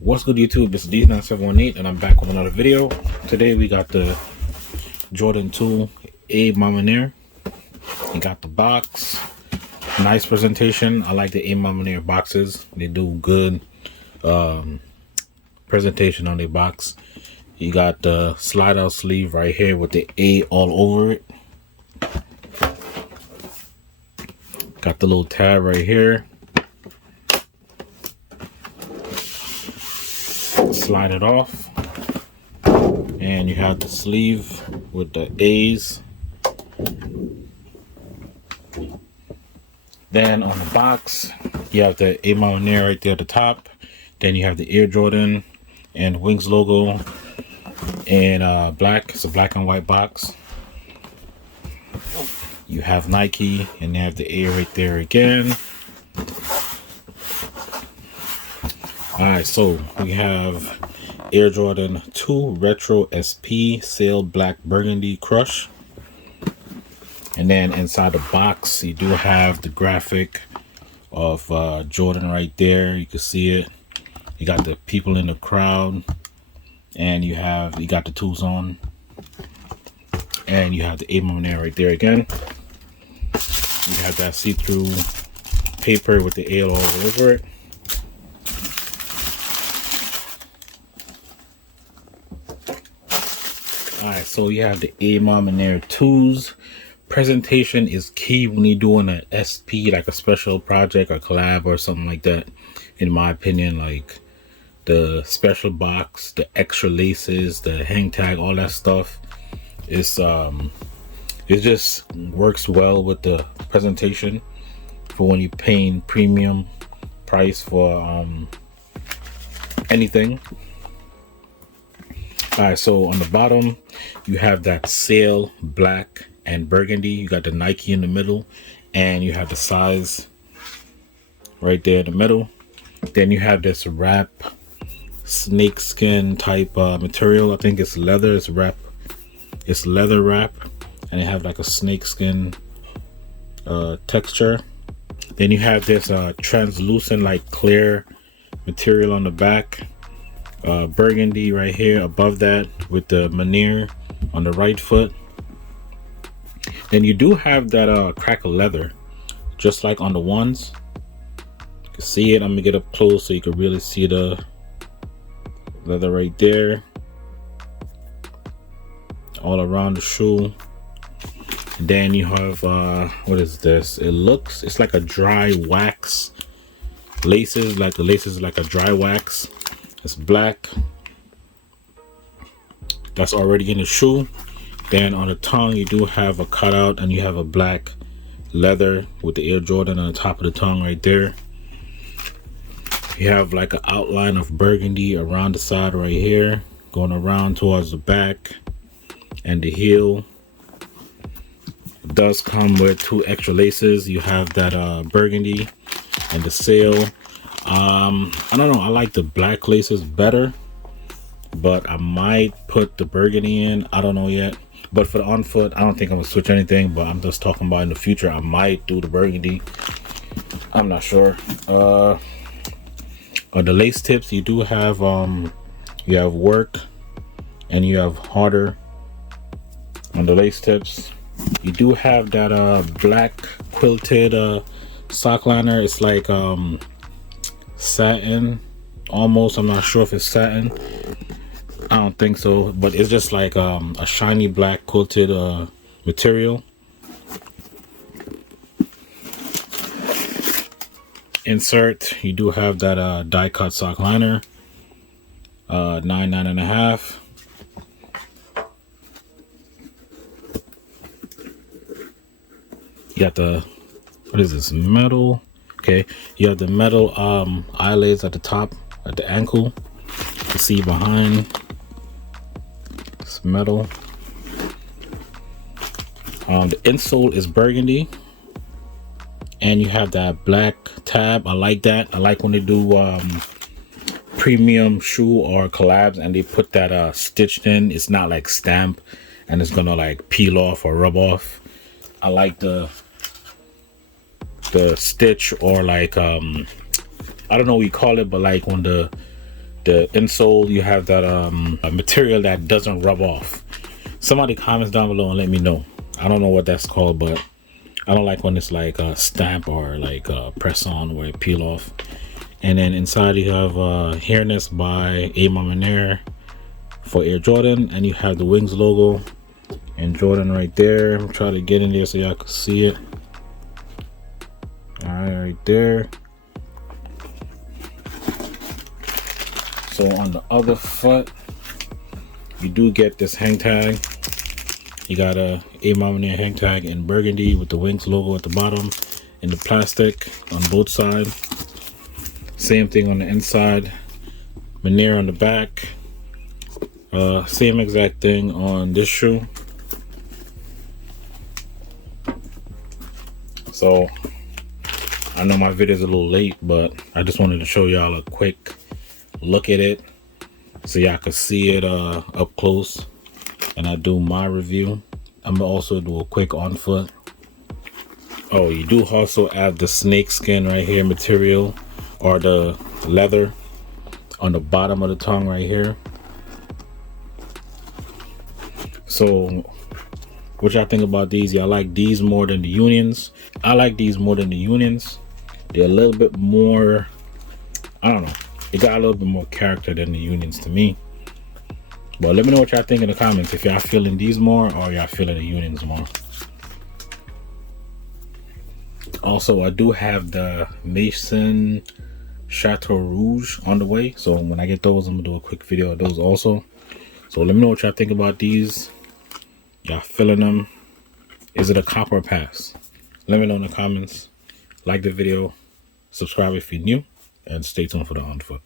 What's good, YouTube? It's D9718 and I'm back with another video. Today we got the Jordan 2 A Maniere. You got the box. Nice presentation. I like the A Maniere boxes. They do good presentation on their box. You got the slide out sleeve right here with the A all over it. Got the little tab right here. Slide it off, and you have the sleeve with the A's. Then on the box you have the A Maniere right there at the top. Then you have the Air Jordan and Wings logo in black. It's a black and white box. You have Nike, and they have the Air right there again. Alright, so we have Air Jordan 2 Retro SP Sail Black Burgundy Crush. And then inside the box, you do have the graphic of Jordan right there. You can see it. You got the people in the crowd. And you got the tools on. And you have the A Maniere right there again. You have that see-through paper with the A all over it. Alright, so you have the A Maniere 2s. Presentation is key when you're doing an SP, like a special project or collab or something like that. In my opinion, like the special box, the extra laces, the hang tag, all that stuff is it just works well with the presentation for when you're paying premium price for anything. Alright, so on the bottom you have that sail black and burgundy. You got the Nike in the middle, and you have the size right there in the middle. Then you have this wrap snakeskin type material. I think it's leather. It's leather wrap, and they have like a snakeskin texture. Then you have this translucent, like clear material on the back. Burgundy right here above that with the Maniere on the right foot. Then you do have that crack of leather, just like on the ones. You can see it. I'm gonna get up close so you can really see the leather right there all around the shoe. And then you have what is this? It's like a dry wax laces, like the laces like a dry wax. It's black. That's already in the shoe. Then on the tongue you do have a cutout, and you have a black leather with the Air Jordan on the top of the tongue right there. You have like an outline of burgundy around the side right here, going around towards the back and the heel. It does come with 2 extra laces. You have that burgundy and the sail. I don't know, I like the black laces better, but I might put the burgundy in. I don't know yet. But for the on foot, I don't think I'm gonna switch anything, but I'm just talking about in the future I might do the burgundy. I'm not sure. The lace tips, you do have you have work and you have harder on the lace tips. You do have that black quilted sock liner. It's like satin almost. I'm not sure if it's satin. I don't think so, but it's just like a shiny black quilted material. Insert, you do have that die cut sock liner, 9.5. You got the, what is this, metal? Okay, you have the metal eyelids at the top, at the ankle. You can see behind. It's metal. The insole is burgundy, and you have that black tab. I like that. I like when they do premium shoe or collabs and they put that stitched in. It's not like stamp and it's gonna like peel off or rub off. I like the stitch, or like I don't know what you call it, but like when the the insole, you have that a material that doesn't rub off. Somebody comments down below and let me know. I don't know what that's called, but I don't like when it's like a stamp or like a press on where it peel off. And then inside you have Harness by Maniere for Air Jordan, and you have the Wings logo and Jordan right there. I'm trying to get in there so y'all can see it. All right there. So on the other foot, you do get this hang tag. You got a Maniere hang tag in burgundy with the Wings logo at the bottom and the plastic on both sides. Same thing on the inside, Maniere on the back. Same exact thing on this shoe. So I know my video is a little late, but I just wanted to show y'all a quick look at it so y'all can see it up close, and I do my review. I'm gonna also do a quick on foot. Oh, you do also have the snake skin right here material, or the leather on the bottom of the tongue right here. So what y'all think about these? Y'all like these more than the Unions? I like these more than the Unions. They're a little bit more, I don't know, it got a little bit more character than the Unions to me. But let me know what y'all think in the comments, if y'all feeling these more or y'all feeling the Unions more. Also, I do have the Mason Chateau Rouge on the way, so when I get those, I'm gonna do a quick video of those also. So let me know what y'all think about these. Y'all feeling them? Is it a cop or pass? Let me know in the comments. Like the video, subscribe if you're new, and stay tuned for the on foot.